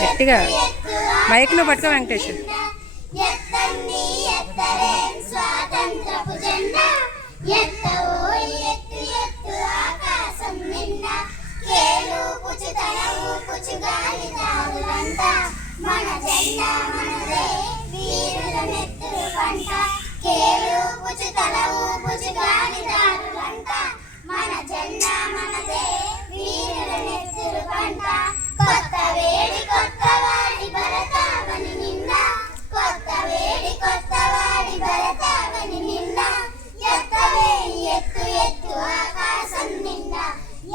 గట్టిగా మైక్లో పట్టుకో వెంకటేష్. మన జెండా మనదే వీరుల నెత్తురు పంట కేలు పుచ్చు తల ఊపుచు గాలిదారులంట మన జెండా మనదే వీరుల నెత్తురు పంట కొత్త వేడి కొత్త వాడి భరతావని నిన్న కొత్త వేడి కొత్త వాడి భరతావని నిన్న ఎత్తవే ఎత్తు ఎత్తు ఆకాశం నిండా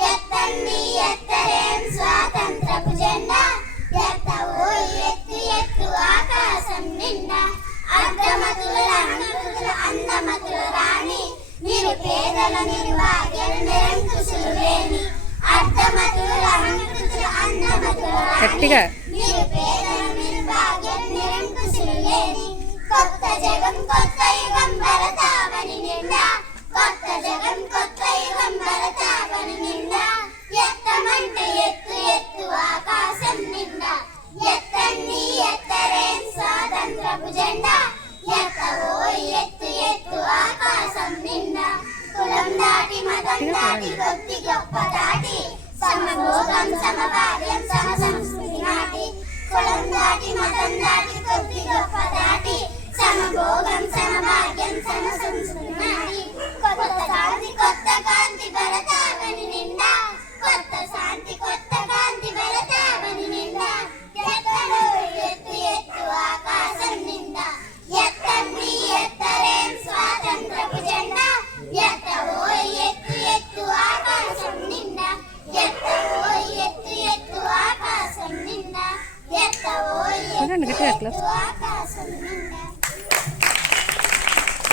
ఎత్తండి ఎత్తరేం స్వాతంత్రపు జెండా ఎత్తవో ఎత్తు ఎత్తు ఆకాశం నిండా అర్ధమతుల అన్నమతుల అన్నమతుల రాణి నిరుపేదల నిర్భాగ్యుల నిరంకుశులు లేని అర్ధమతుల అన్నమతుల అన్నమతుల రాణి నిరుపేదల నిర్భాగ్యుల నిరంకుశులు లేని కొత్త జగం కొత్త యుగం భరతావని నిండా కొత్త జగం కొత్త యుగం భరతావని నిండా ఎత్తమంటే ఎత్తు ఎత్తు ఆకాశం నిండా ఎత్తండి ఎత్తరేం స్వాతంత్రపు జెండా ఎత్తవో ఎత్తు ఎత్తు ఆకాశం నిండా కులం దాటి మతం దాటి కొద్ది గొప్ప దాటి సమభోగం సమభాగ్యం సమ సంస్కృతి నాటి కులం దాటి మతం దాటి కొద్ది గొప్ప దాటి సమభోగం సమభాగ్యం సమ సంస్కృతి నాటి కొత్త శాంతి కొత్త కాంతి భరతావని నిండా కొత్త శాంతి కొత్త కాంతి భరతావని నిండా ఎత్తలో ఎత్తు ఎత్తు ఆకాశం నిండా ఎత్తండి ఎత్తరేం స్వాతంత్రపు జెండా ఎత్తవో ఎత్తు ఎత్తు ఆకాశం నిండా ఎత్తవో ఎత్తు ఎత్తు ఆకాశం నిండా ఎత్తవో ఎత్తు ఎత్తు ఆకాశం నిండా